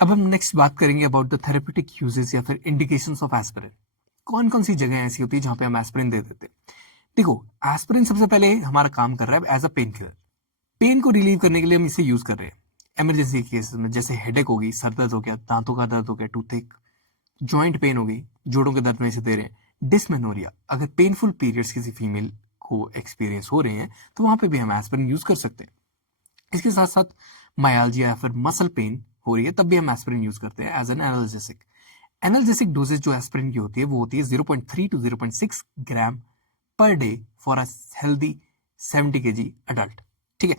अब हम नेक्स्ट बात करेंगे अबाउट द थेरेप्यूटिक यूजेस या फिर इंडिकेशंस ऑफ एस्पिरिन। कौन कौन सी जगह ऐसी होती है जहां पे हम एस्पिरिन दे देते हैं। देखो, एस्पिरिन सबसे पहले हमारा काम कर रहा है as a painkiller. Pain को रिलीव करने के लिए हम इसे यूज कर रहे हैं इमरजेंसी केसेस में, जैसे हेडेक होगी, सर दर्द हो गया, दांतों का दर्द हो गया, टूथेक, जॉइंट पेन हो गई, जोड़ों के दर्द में इसे दे रहे हैं। डिसमेनोरिया, अगर पेनफुल पीरियड्स किसी फीमेल को एक्सपीरियंस हो रहे हैं तो वहां पे भी हम एस्पिरिन यूज कर सकते हैं। इसके साथ साथ मायालजिया या फिर मसल पेन हो रही है तब भी हम एस्पिरिन यूज करते हैं as an analgesic. Analgesic dosages जो एस्पिरिन की होती है वो होती है 0.3 to 0.6 gram per day for a healthy 70 KG adult. ठीक है।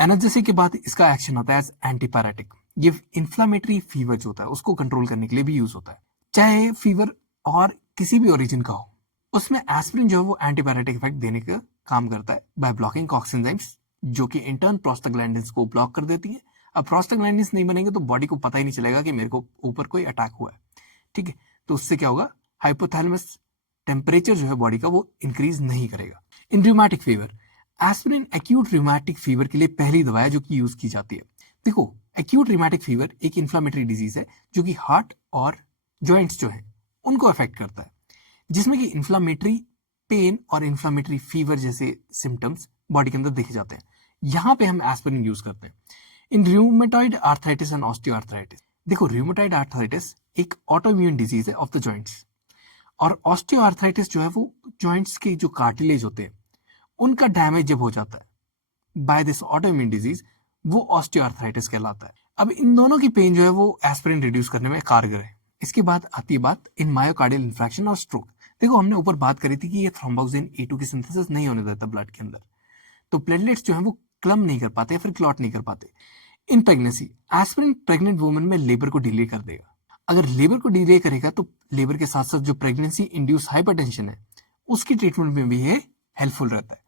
एनाल्जेसिक के बाद इसका एक्शन होता है एज एंटीपायरेटिक। ये इन्फ्लामेटरी फीवर जो होता है उसको कंट्रोल करने के लिए भी यूज होता है, चाहे फीवर और किसी भी ओरिजिन का हो। उसमें एस्पिरिन जो है वो एंटीपायरेटिक इफेक्ट देने का काम करता है बाय ब्लॉकिंग कॉक्स एंजाइम्स, जो कि इंटर्न प्रोस्टाग्लैंडिन्स को ब्लॉक कर देती है। अब प्रोस्टाग्लैंडिन्स नहीं बनेंगे तो बॉडी को पता ही नहीं चलेगा कि मेरे को ऊपर कोई अटैक हुआ है। ठीक है। तो उससे क्या होगा, हाइपोथैलेमस टेम्परेचर जो है बॉडी का वो इंक्रीज नहीं करेगा। In rheumatic fever, aspirin acute rheumatic fever के लिए पहली दवा है जो कि यूज की जाती है। देखो, एक्यूट रूमेटिक फीवर एक इन्फ्लामेटरी डिजीज है जो कि हार्ट और जॉइंट्स जो है उनको अफेक्ट करता है, जिसमें कि इन्फ्लामेटरी पेन और इन्फ्लामेटरी फीवर जैसे सिम्टम्स बॉडी के अंदर देखे जाते हैं। यहाँ पे हम एस्पिरिन यूज करते हैं। इन रूमेटॉइड आर्थराइटिस एंड ऑस्टियोआर्थराइटिस, देखो रूमेटॉइड आर्थराइटिस एक ऑटोइम्यून डिजीज है ऑफ द जॉइंट्स, और ऑस्टियोआर्थराइटिस जो है वो जॉइंट्स के जो कार्टिलेज होते हैं उनका डैमेज जब हो जाता है बाय दिस ऑटोइम्यून डिजीज, वो ऑस्टियोआर्थराइटिस कहलाता है। अब इन दोनों की पेन जो है वो एस्पिरिन रिड्यूस करने में कारगर है। इसके बाद आती है बात इन मायोकार्डियल इन्फ्रैक्शन और स्ट्रोक। देखो, हमने ऊपर बात करी थी कि ये थ्रोम्बोक्सिन A2 की सिंथेसिस नहीं होने देता ब्लड के अंदर, तो प्लेटलेट्स जो है वो क्लम नहीं कर पाते या फिर क्लॉट नहीं कर पाते। In pregnancy, aspirin pregnant women में लेबर को डिले कर देगा। अगर लेबर को डिले करेगा तो लेबर के साथ साथ जो प्रेगनेंसी इंड्यूस हाइपरटेंशन है उसकी ट्रीटमेंट में भी ये हेल्पफुल रहता है।